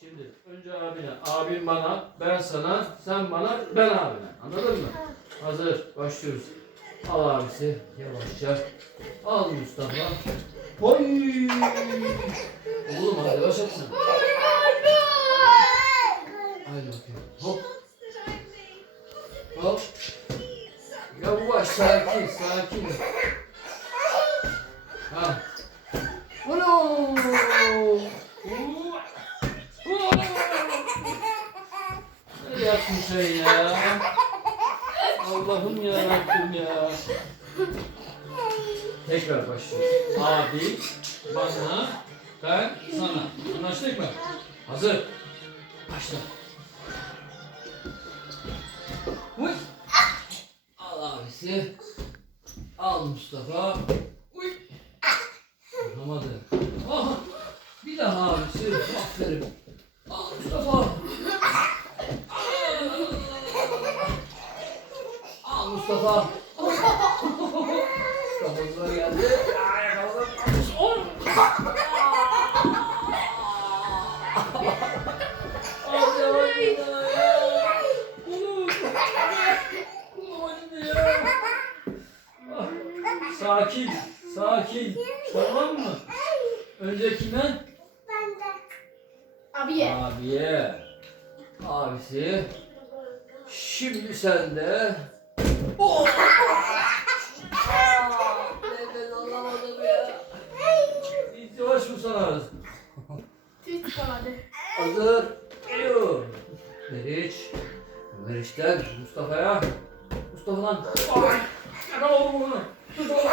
Şimdi önce abine, abin bana, ben sana, sen bana, ben abine. Anladın mı? Hazır, başlıyoruz. Al abisi, yavaşça. Al Mustafa. Oy! Oğlum hadi yavaş yapsın. Haydi bakayım. Hop. Hop. Yavaş, sakin, sakin. Ha. Ne yaptın sen ya? Allah'ım ya Rabbim ya. Tekrar başlıyoruz. Abi, bana, ben, sana. Anlaştık mı? Hazır. Başla. Uy. Al abisi. Al Mustafa. Uy. Vuramadı. Mustafa. Kafasına geldi. On. Oğlum acıdı ya. Ah. Sakin, sakin. Tamam mı? Önce kime? Abiye. Abiye. Abisi. Şimdi sen de. Tüt kanadı. Hazır. Geliyor. Meriç. Meriç'ten Mustafa'ya. Mustafa'dan. Ay, onu. Tut onu.